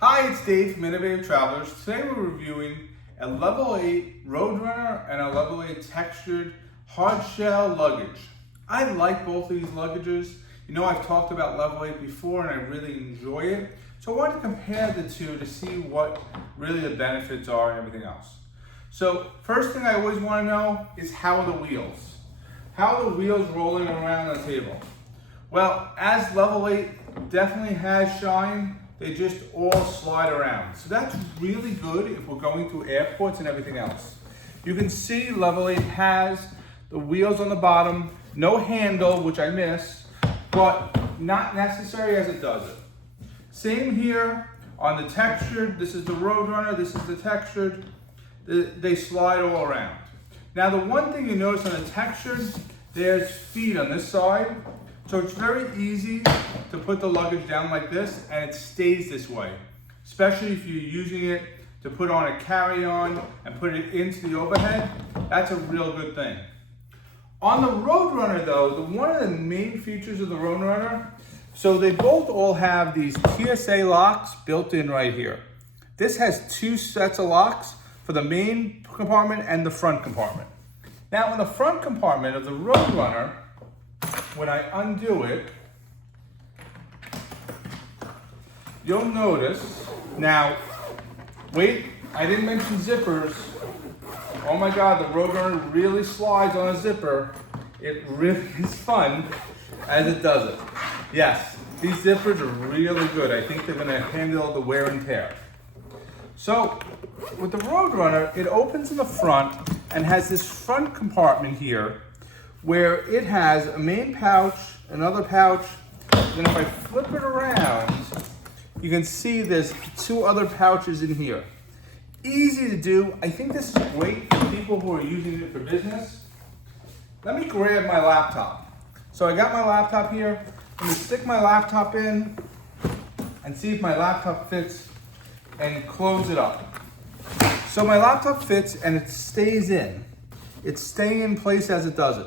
Hi, it's Dave from Innovative Travelers. Today we're reviewing a level 8 RoadRunner and a level 8 textured hardshell luggage. I like both of these luggages. You know, I've talked about level 8 before and I really enjoy it. So I wanted to compare the two to see what really the benefits are and everything else. So first thing I always want to know is how are the wheels? How are the wheels rolling around the table? Well, as level 8 definitely has shine, they just all slide around. So that's really good if we're going through airports and everything else. You can see level 8 has the wheels on the bottom, no handle, which I miss, but not necessary as it does it. Same here on the textured. This is the RoadRunner, this is the textured. They slide all around. Now the one thing you notice on the textured, there's feet on this side. So it's very easy to put the luggage down like this and it stays this way, especially if you're using it to put on a carry-on and put it into the overhead. That's a real good thing. On the RoadRunner though, one of the main features of the RoadRunner, so they both all have these TSA locks built in right here. This has two sets of locks for the main compartment and the front compartment. Now in the front compartment of the RoadRunner, when I undo it, you'll notice, now, wait, I didn't mention zippers. Oh my God, the RoadRunner really slides on a zipper. It really is fun as it does it. Yes, these zippers are really good. I think they're gonna handle the wear and tear. So, with the RoadRunner, it opens in the front and has this front compartment here where it has a main pouch, another pouch, then if I flip it around, you can see there's two other pouches in here. Easy to do. I think this is great for people who are using it for business. Let me grab my laptop. So I got my laptop here. Let me stick my laptop in and see if my laptop fits and close it up. So my laptop fits and it stays in. It's staying in place as it does it.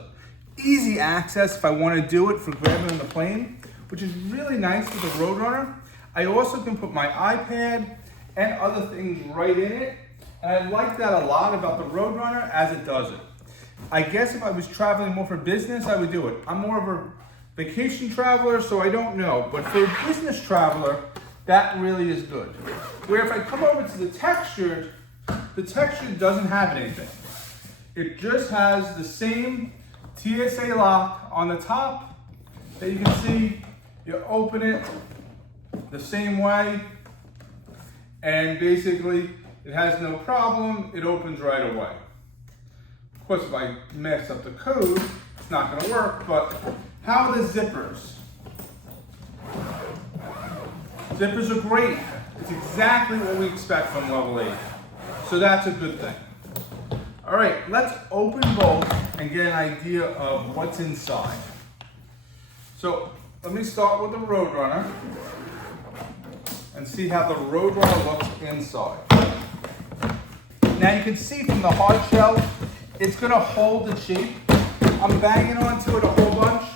Easy access if I want to do it for grabbing on the plane, which is really nice with the RoadRunner. I also can put my iPad and other things right in it, and I like that a lot about the RoadRunner as it does it. I guess if I was traveling more for business, I would do it. I'm more of a vacation traveler, so I don't know, but for a business traveler, that really is good. Where if I come over to the textured doesn't have anything. It just has the same TSA lock on the top that you can see. You open it the same way and basically it has no problem. It opens right away. Of course, if I mess up the code, it's not going to work, but how are the zippers? Zippers are great. It's exactly what we expect from level 8. So that's a good thing. All right, let's open both and get an idea of what's inside. So let me start with the RoadRunner and see how the RoadRunner looks inside. Now you can see from the hard shell, it's gonna hold the shape. I'm banging onto it a whole bunch.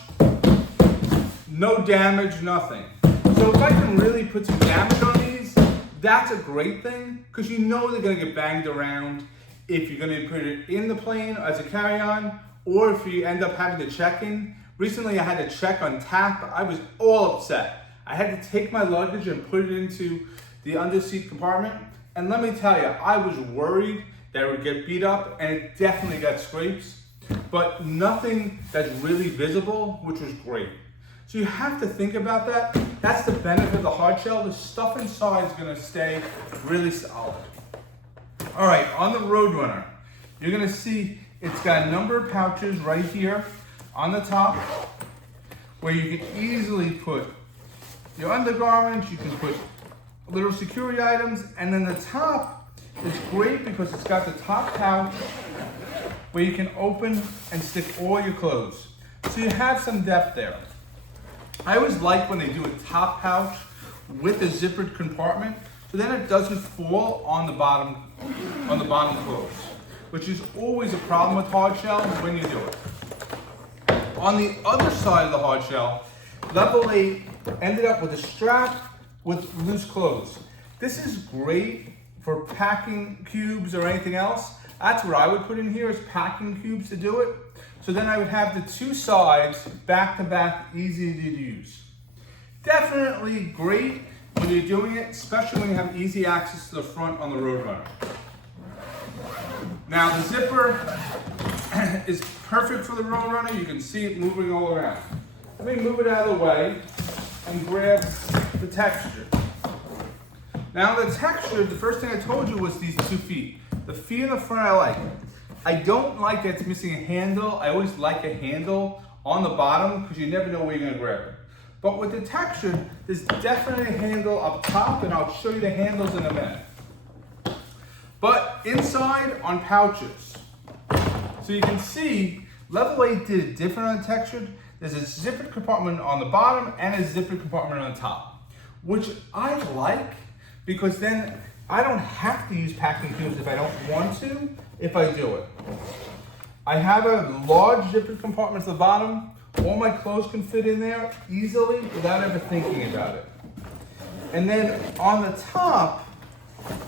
No damage, nothing. So if I can really put some damage on these, that's a great thing because you know they're gonna get banged around if you're going to put it in the plane as a carry-on, or if you end up having to check in. Recently I had to check on tap. I was all upset. I had to take my luggage and put it into the underseat compartment, and let me tell you, I was worried that it would get beat up, and it definitely got scrapes, but nothing that's really visible, which was great. So you have to think about that. That's the benefit of the hard shell. The stuff inside is going to stay really solid. All right, on the RoadRunner, you're gonna see it's got a number of pouches right here on the top where you can easily put your undergarments, you can put little security items, and then the top is great because it's got the top pouch where you can open and stick all your clothes. So you have some depth there. I always like when they do a top pouch with a zippered compartment, so then it doesn't fall on the bottom clothes, which is always a problem with hard shell when you do it. On the other side of the hard shell, level 8 ended up with a strap with loose clothes. This is great for packing cubes or anything else. That's what I would put in here, is packing cubes to do it. So then I would have the two sides back to back, easy to use. Definitely great when you're doing it, especially when you have easy access to the front on the RoadRunner. Now the zipper is perfect for the RoadRunner. You can see it moving all around. Let me move it out of the way and grab the texture. Now the texture, the first thing I told you was these 2 feet. The feet in the front I like. I don't like that it's missing a handle. I always like a handle on the bottom because you never know where you're gonna grab it. But with the texture, there's definitely a handle up top, and I'll show you the handles in a minute. But inside on pouches. So you can see level 8 did it different on the texture. There's a zippered compartment on the bottom and a zippered compartment on the top, which I like because then I don't have to use packing cubes if I don't want to, if I do it. I have a large zippered compartment at the bottom. All my clothes can fit in there easily without ever thinking about it. And then on the top,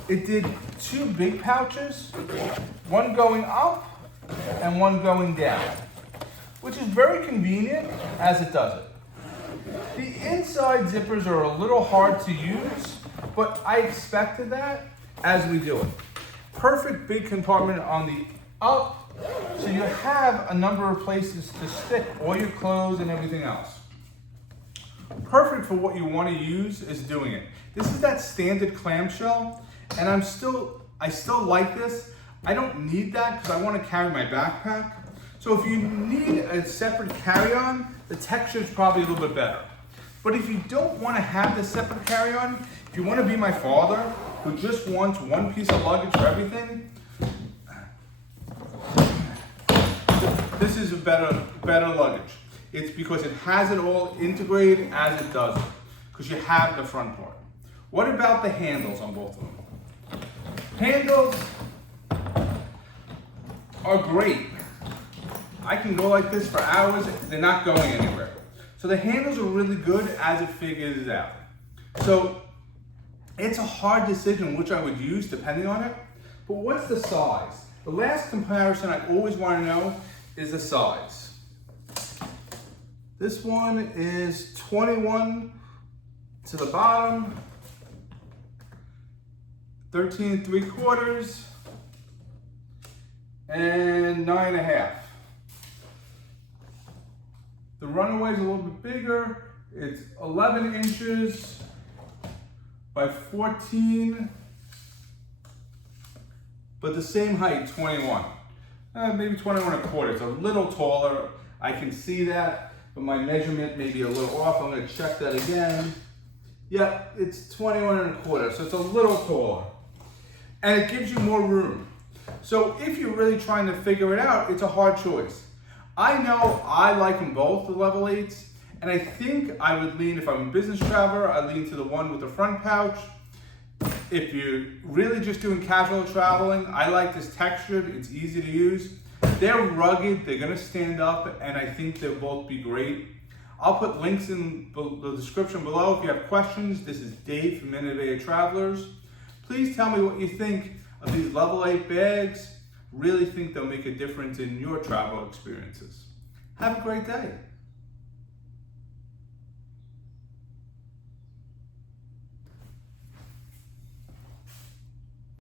it did 2 big pouches, one going up and one going down, which is very convenient as it does it. The inside zippers are a little hard to use, but I expected that as we do it. Perfect big compartment on the up, so you have a number of places to stick all your clothes and everything else. Perfect for what you want to use is doing it. This is that standard clamshell, and I still like this. I don't need that because I want to carry my backpack. So if you need a separate carry-on, the texture is probably a little bit better. But if you don't want to have the separate carry-on, if you want to be my father who just wants one piece of luggage for everything, this is a better luggage. It's because it has it all integrated as it does it, because you have the front part. What about the handles on both of them? Handles are great. I can go like this for hours, they're not going anywhere. So the handles are really good as it figures it out. So it's a hard decision which I would use depending on it, but what's the size? The last comparison I always want to know is the size. This one is 21 to the bottom, 13 3/4, and 9 1/2. The runaway is a little bit bigger. It's 11 inches by 14, but the same height, 21. Maybe 21 1/4. It's a little taller. I can see that, but my measurement may be a little off. I'm gonna check that again. Yep, it's 21 1/4, so it's a little taller. And it gives you more room. So if you're really trying to figure it out, it's a hard choice. I know I like them both, the level 8s, and I think I would lean, if I'm a business traveler, I lean to the one with the front pouch. If you're really just doing casual traveling, I like this textured, it's easy to use. They're rugged, they're gonna stand up, and I think they'll both be great. I'll put links in the description below if you have questions. This is Dave from Innovative Travelers. Please tell me what you think of these level 8 bags. Really think they'll make a difference in your travel experiences. Have a great day.